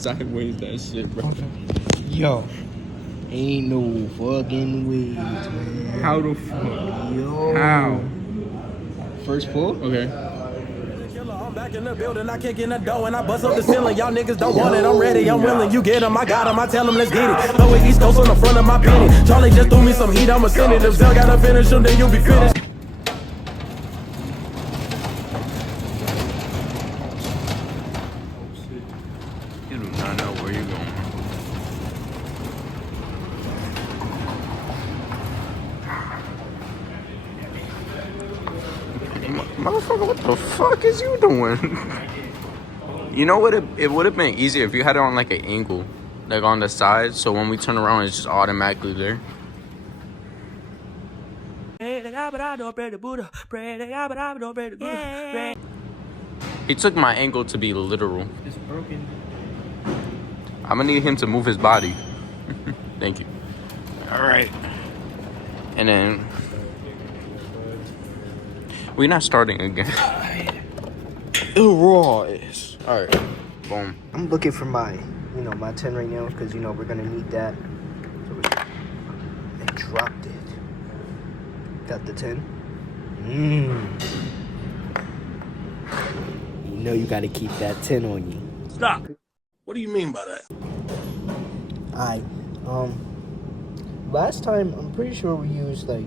Sideways that shit, bro. Yo, ain't no fucking ways, man. How the fuck? Yo. How? First pull? Okay. I'm back in the building, I kick in the door and I bust up the ceiling. Y'all niggas don't want it, I'm ready, I'm willing. You get 'em, I got 'em, I tell 'em, let's get it. Throw it East Coast on the front of my penny. Charlie just threw me some heat, I'ma send it. If Zell gotta finish 'em, then you'll be finished. You do not know where you're going. Motherfucker, what the fuck is you doing? You know what? It would have been easier if you had it on like an angle, like on the side, so when we turn around, it's just automatically there. He took my angle to be literal. It's broken. I'm gonna need him to move his body. Thank you. All right. And then we're not starting again. Right. All right. Boom. I'm looking for my 10 right now because we're gonna need that. So I dropped it. Got the 10. You gotta keep that 10 on you. Stop. What do you mean by that? Alright. Last time I'm pretty sure we used like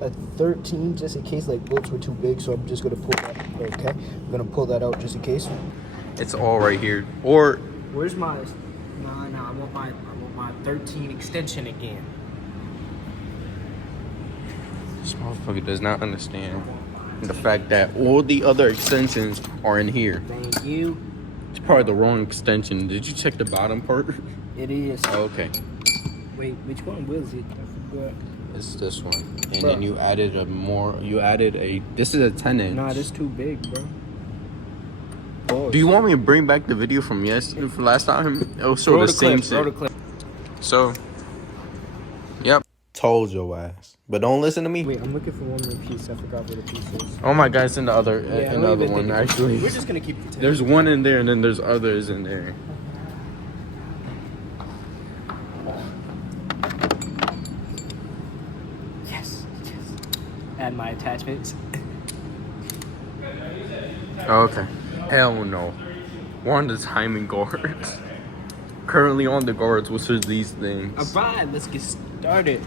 a 13 just in case like bolts were too big, so I'm just gonna pull that. Okay, I'm gonna pull that out just in case. It's all right here. Or Where's my? Nah. I want my 13 extension again. this motherfucker does not understand the fact that all the other extensions are in here. Thank you. It's probably the wrong extension. Did you check the bottom part? It is. Oh, okay. Wait, which one was it? I forgot. It's this one. And Bro. then you added this is a 10 inch. Nah, this too big, bro. Do you want me to bring back the video from last time? Oh, so Roll the same shit. Roll the clip. So, yep. Told your ass. But don't listen to me. Wait, I'm looking for one more piece. I forgot what the piece is. Oh my god, it's in the other, Yeah, in the other one, actually. We're just gonna keep the 10. There's one in there, and then there's others in there. Yes. Add my attachments. Okay. Hell no. We're on the timing guards. Currently on the guards, which are these things. Alright, let's get started.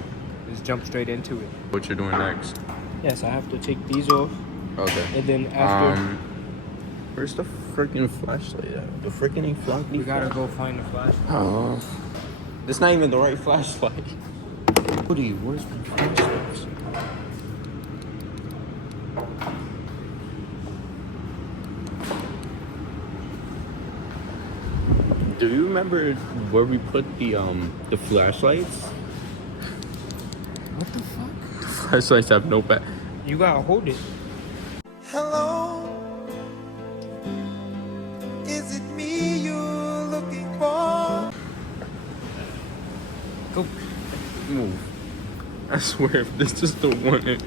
Let's jump straight into it. What you're doing next? Yes, I have to take these off, Okay. and then after Where's the freaking flashlight at? The freaking flashlight? we gotta go find the flash. Oh. That's not even the right flashlight. Woody, where's my flashlight? Do you remember where we put the flashlights? What the fuck? The flashlights have no back. You gotta hold it. Hello, is it me you're looking for? Go. Move. I swear, if this is the one.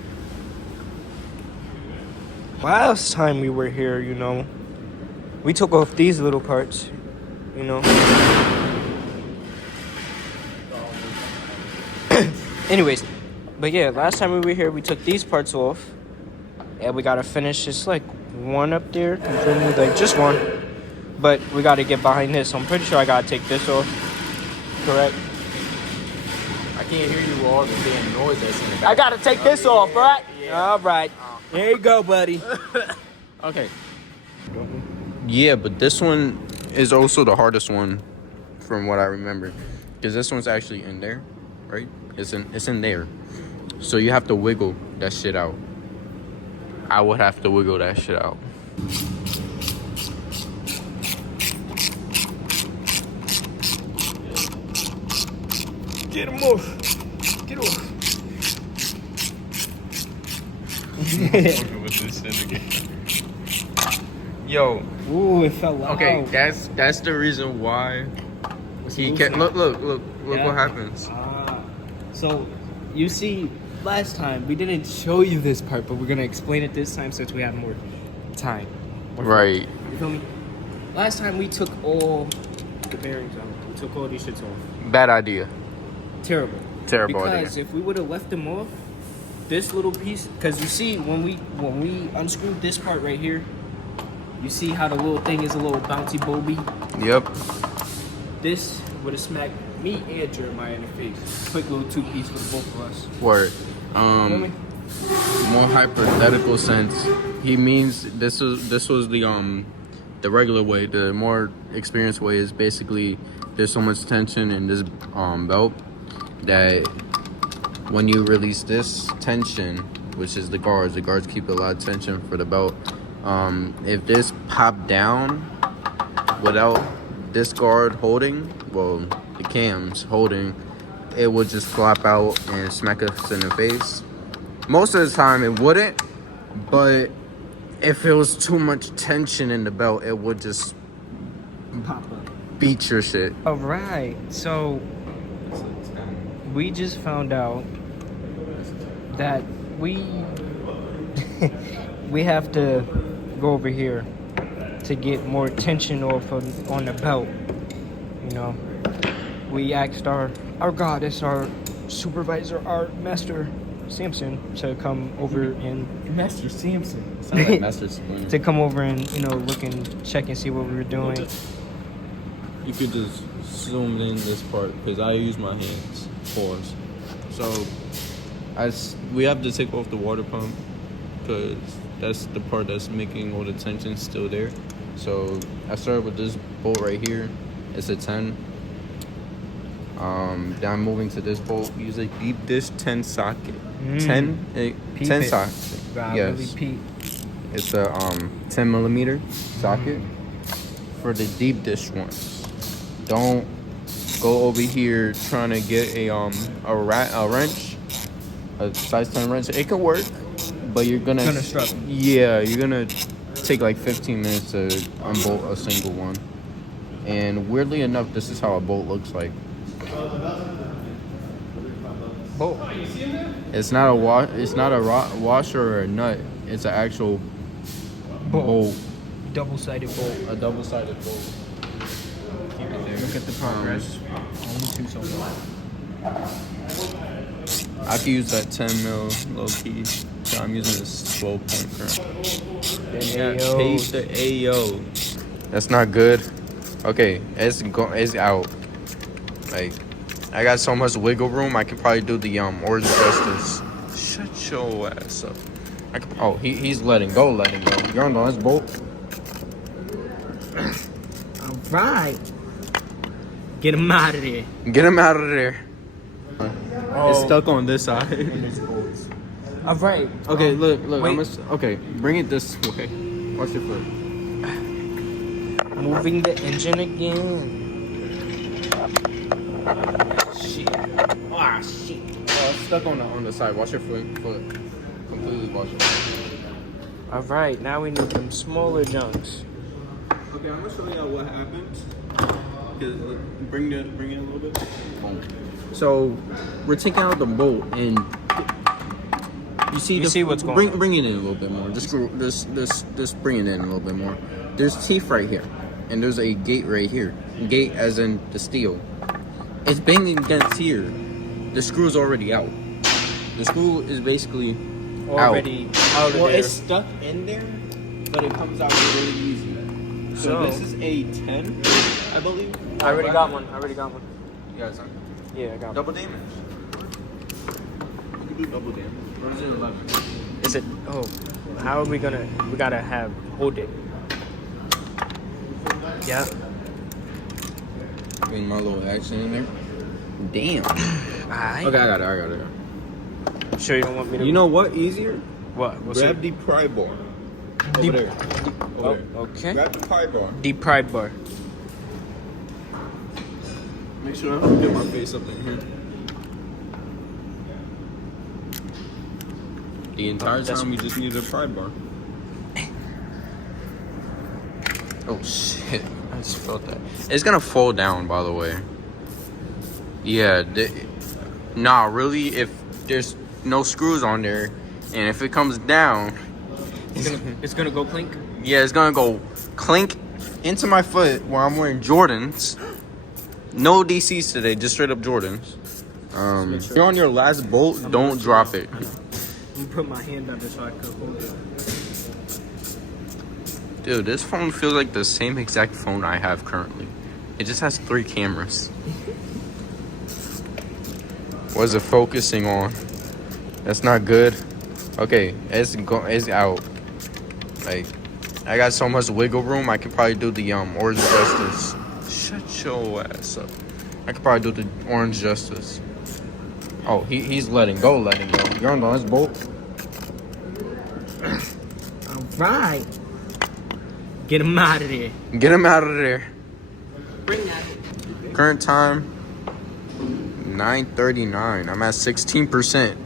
Last time we were here, we took off these little parts, Anyways, but yeah, last time we were here, we took these parts off, and we gotta finish just like one up there, confirm with like just one, but we gotta get behind this. So I'm pretty sure I gotta take this off. Correct? I can't hear you all the damn noise that's in the back. I gotta take this off, right? All right. There you go, buddy. Okay. Yeah, but this one is also the hardest one from what I remember. Because this one's actually in there, right? It's in there. So you have to wiggle that shit out. I would have to wiggle that shit out. Get him off. Get off. Yo. Ooh, it fell out. Okay, that's the reason why he can't. Look Yeah. what happens. So, you see, last time we didn't show you this part, but we're gonna explain it this time since we have more time. Right. You feel me? Last time we took all bearings out. We took all these shits off. Bad idea. Terrible. Terrible Because idea. if we would have left them off, this little piece, because you see when we unscrewed this part right here, you see how the little thing is a little bouncy boby. Yep. This would have smacked me and Jeremiah in the face. Quick little 2-piece for the both of us. Word. Feel me? More hypothetical sense. He means this was the regular way. The more experienced way is basically there's so much tension in this belt that when you release this tension, which is the guards keep a lot of tension for the belt. If this popped down without this guard holding, well, the cams holding, it would just flop out and smack us in the face. Most of the time it wouldn't, but if it was too much tension in the belt, it would just Pop up. beat your shit. All right, so we just found out that we have to go over here to get more tension off on the belt. You know, we asked our goddess, our supervisor, our master Samson, to come over and Master Samson. Sounds like Master Splinter. to come over and look and check and see what we were doing. You could just zoom in this part because I use my hands. Pause. So, we have to take off the water pump because that's the part that's making all the tension still there. So I started with this bolt right here. It's a 10. Then I'm moving to this bolt. Use a deep dish 10 socket. 10 Peep socket. Wow, Yes. really peep. It's a 10 millimeter socket for the deep dish ones. Don't go over here trying to get a wrench, a size 10 wrench. It could work, but you're gonna struggle. Yeah, you're gonna take like 15 minutes to unbolt a single one. And weirdly enough, this is how a bolt looks like. Bolt. It's not a washer or a nut. It's an actual bolt. Double-sided bolt. A double-sided bolt. Keep it there. Look at the progress. Only 2 so far. I could use that 10 mil low key. So I'm using this 12 point current. Page the AO. That's not good. Okay, it's out. Like, I got so much wiggle room. I could probably do the Orange Justice. Shut your ass up. He's letting go. You're on the last bolt. All right. Get him out of there. Get him out of there. Oh. It's stuck on this side. All right. Okay, look. Wait. Okay, bring it this way. Watch your foot. Moving the engine again. Shit. Ah, shit. Well, it's stuck on the side. Watch your foot. Completely watch it. All right. Now we need them smaller junks. Okay, I'm gonna show y'all what happens. Bring it a little bit. Boom. So we're taking out the bolt, and you see what's going on. Bring it in a little bit more. Just bring it in a little bit more. There's teeth right here, and there's a gate right here. Gate as in the steel. It's banging against here. The screw's already out. The screw is basically Already out of well, there. it's stuck in there, but it comes out really easy. So this is a 10, I believe. I already got one. You got some. Yeah, I got one. Double damage. You can do double damage. Runs in 11. Is it? Oh, how are we gonna? We gotta hold it. Yeah. Getting my little action in there. Damn. Alright. Okay, I got it. Sure you don't want me to? You know what? Easier? what? What's Grab it? the pry bar. Deep- Over there. Oh, Over there. okay. Grab the pry bar. Deep pride bar. Make sure I don't get my face up in here. The entire That's- time we just need a pry bar. Oh shit! I just felt that. It's gonna fall down, by the way. Yeah. Nah, really. If there's no screws on there, and if it comes down, It's gonna go clink. yeah, it's gonna go clink into my foot while I'm wearing Jordans. No DCs today, just straight up Jordans. If you're on your last bolt, don't drop it. I'm gonna put my hand under so I can hold it. Dude, this phone feels like the same exact phone I have currently. It just has 3 cameras. What is it focusing on? That's not good. Okay, it's out. Like, I got so much wiggle room. I could probably do the orange justice. Shut your ass up. I could probably do the orange justice. Oh, he's letting go. You're on the last bolt. All right. Get him out of there. Get him out of there. Bring that. Current time 9:39. I'm at 16%.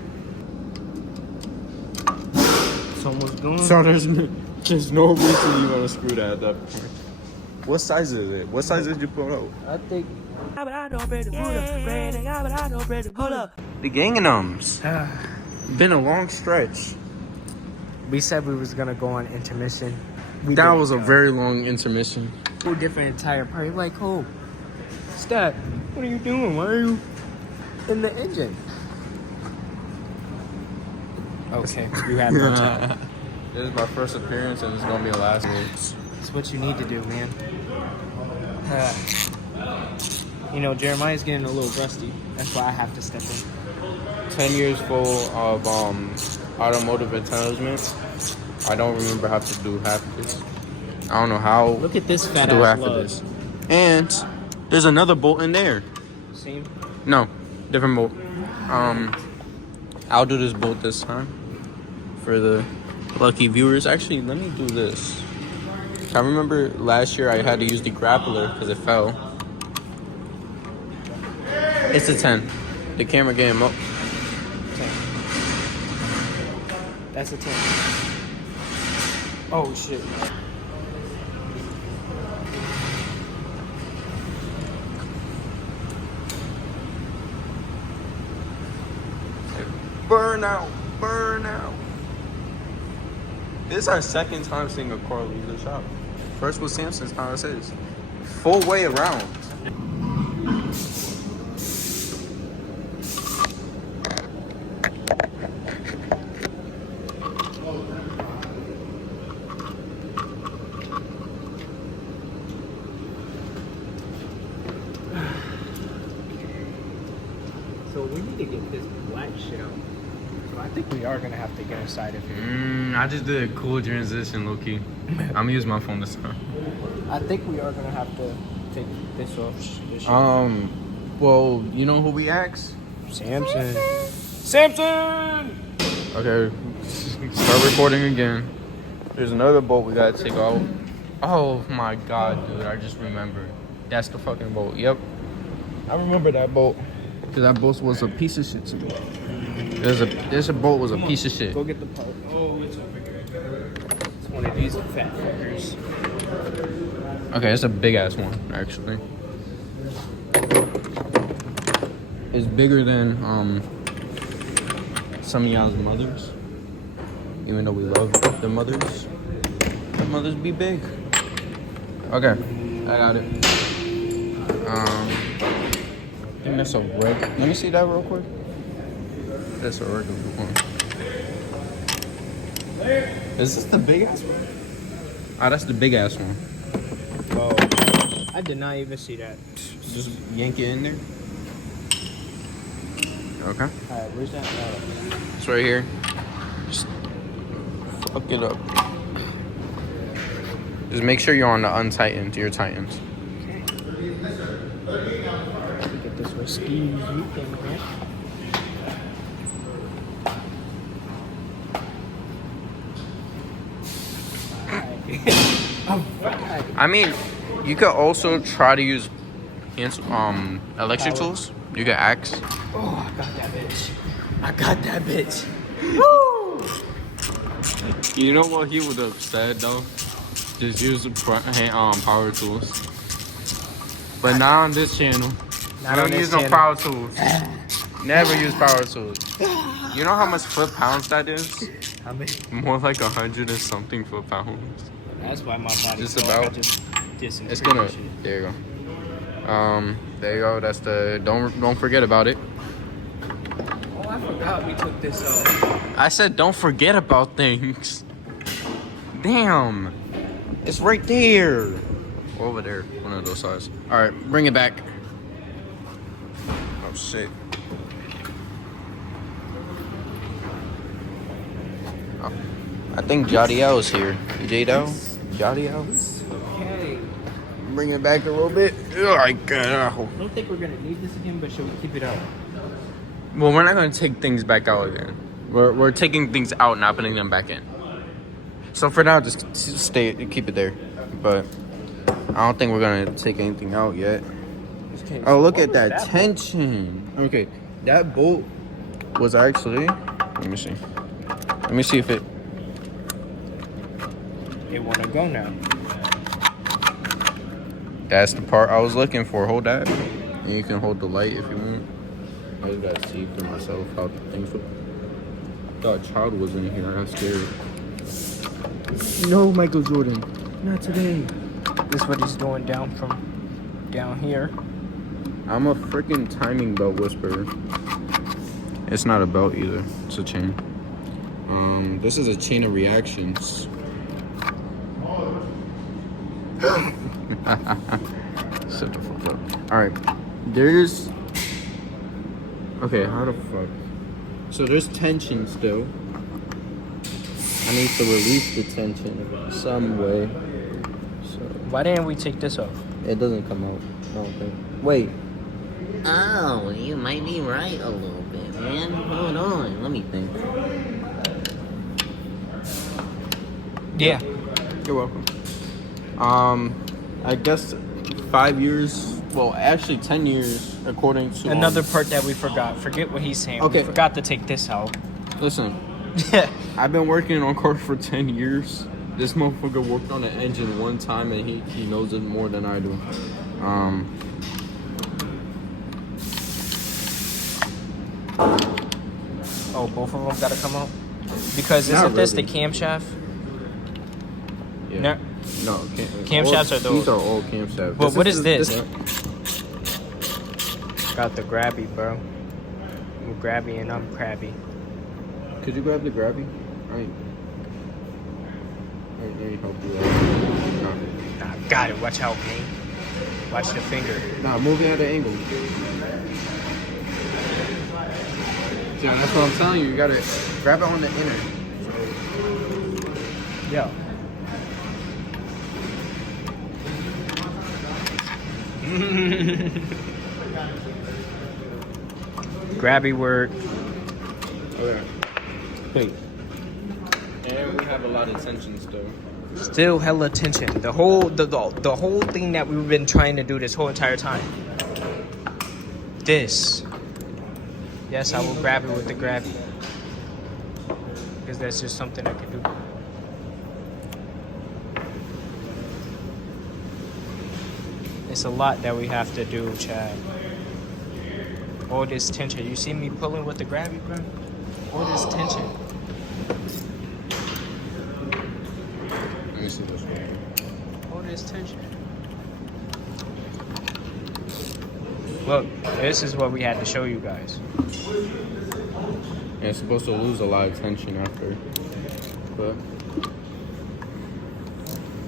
It's almost gone. So there's no reason you want to screw that at that point. What size is it? What size did you put out? I think. The Gangnams. Been a long stretch. We said we was gonna go on intermission. That was a very long intermission. 2 different entire party. Like, oh, Stat, what are you doing? Why are you in the engine? Okay, you have no time. This is my first appearance and it's gonna be the last one. It's what you need to do, man. You know, Jeremiah's getting a little rusty. That's why I have to step in. 10 years full of automotive intelligence. I don't remember how to do half of this. I don't know how Look at this to fat do ass half of lug. this. And there's another bolt in there. Same. No, different bolt. I'll do this bolt this time for the lucky viewers. Actually, let me do this. I remember last year I had to use the grappler because it fell. It's a 10. The camera game up. 10. That's a 10. Oh shit. Burn out. This is our second time seeing a car leave the shop. First was Samson's, now it's his. Full way around. So we need to get this black shit out. So I think we are gonna have to get inside of here. I just did a cool transition, low-key. I'm gonna use my phone this time. I think we are gonna have to take this off. This shit. Well, you know who we asked? Samson. Okay, start recording again. There's another bolt we gotta take out. Oh my god, dude, I just remembered. That's the fucking bolt. Yep. I remember that bolt. Cause that bolt was a piece of shit to me. This bolt was a piece of shit. Go get the part. Oh, it's over here. It's one of these fat fuckers. Okay, it's a big ass one, actually. It's bigger than some of y'all's mothers. Even though we love the mothers. The mothers be big. Okay, I got it. I think that's a red. Let me see that real quick. That's a regular one. Is this the big ass one? Ah, that's the big ass one. Oh, I did not even see that. Just yank it in there. Okay. Alright, where's that? It's right here. Just fuck it up. Just make sure you're on the untightened. Your tightens. Get this whiskey thing, man. I mean, you could also try to use electric tools. You could axe. Oh, I got that bitch. I got that bitch. You know what he would have said though? Just use the power tools. But not on this channel. Not We on don't this use no channel. power tools. Never use power tools. You know how much foot-pounds that is? How many? More like 100 and something foot-pounds. That's why my body. Just about. Just It's gonna. There you go. There you go. That's the don't forget about it. Oh, I forgot we took this out. I said don't forget about things. Damn. It's right there. Over there. One of those sides. Alright, bring it back. Oh shit. Oh, I think Jadiel is here. Jado? Jadiel? Okay. Bring it back a little bit. I don't think we're gonna need this again, but should we keep it out? Well, we're not gonna take things back out again. We're taking things out, not putting them back in. So for now, just keep it there. But I don't think we're gonna take anything out yet. Okay, Oh, look what at was that tension. Okay, that bolt was actually. Let me see. Let me see if it. It wanna go now. That's the part I was looking for. Hold that, and you can hold the light if you want. I just gotta see for myself how things would. I thought a child was in here. I'm scared. No, Michael Jordan. Not today. This is what he's doing down from down here. I'm a freaking timing belt whisperer. It's not a belt either. It's a chain. This is a chain of reactions. Shut the fuck up. Alright. There's... Okay, how the fuck? So there's tension still. I need to release the tension some way. So Why didn't we take this off? it doesn't come out. I don't think. Wait. Oh, you might be right a little bit, man. Hold on, let me think. Yeah. You're welcome. I guess 5 years. Well, actually 10 years, according to Another part that we forgot. Forget what he's saying. Okay. We forgot to take this out. Listen, I've been working on cars for 10 years. This motherfucker worked on an engine one time, and he knows it more than I do. Oh, both of them gotta come out? Because Not isn't this the really. camshaft? Yeah. No. No, Camshafts are those. These are all camshafts. But what is this? this- Got the grabby, bro. I'm grabby and I'm crabby. Could you grab the grabby? Let me help you out. Nah, got it. Watch out, man. Watch the finger. Nah, moving at an angle. Yeah, that's what I'm telling you. You gotta grab it on the inner. Yo. Grabby word. Okay. Hey. And we have a lot of tension still. Still hella tension. The whole thing that we've been trying to do this whole entire time. This. Yes, I will grab it with the grabby. Because that's just something I can do. It's a lot that we have to do, Chad. All this tension. You see me pulling with the grabby, bro? All this tension. Let me see this one. All this tension. Look, this is what we had to show you guys. And it's supposed to lose a lot of tension after. But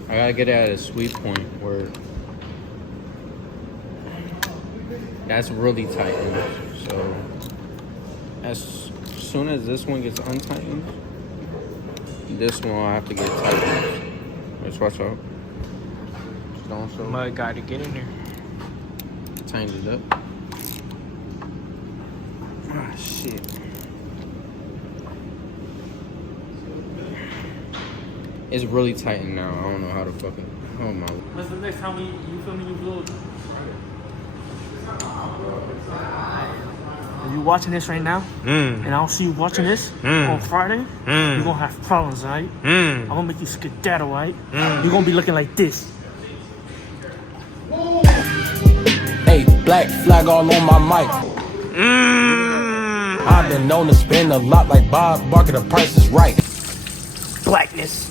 I gotta get it at a sweet point where that's really tightened. So as soon as this one gets untightened, this one will have to get tightened. Let's watch out. Just don't show. Mud got to get in there. Tighten it up. Ah, shit. It's really tightened now. I don't know how to fucking. Oh my. When's the next time you film me, you vlog? Are you watching this right now? And I'll see you watching this on Friday. You're gonna have problems, right? I'm gonna make you skedaddle, right? You're gonna be looking like this. Hey, black flag all on my mic. I've been known to spend a lot like Bob Barker, the price is right. Blackness.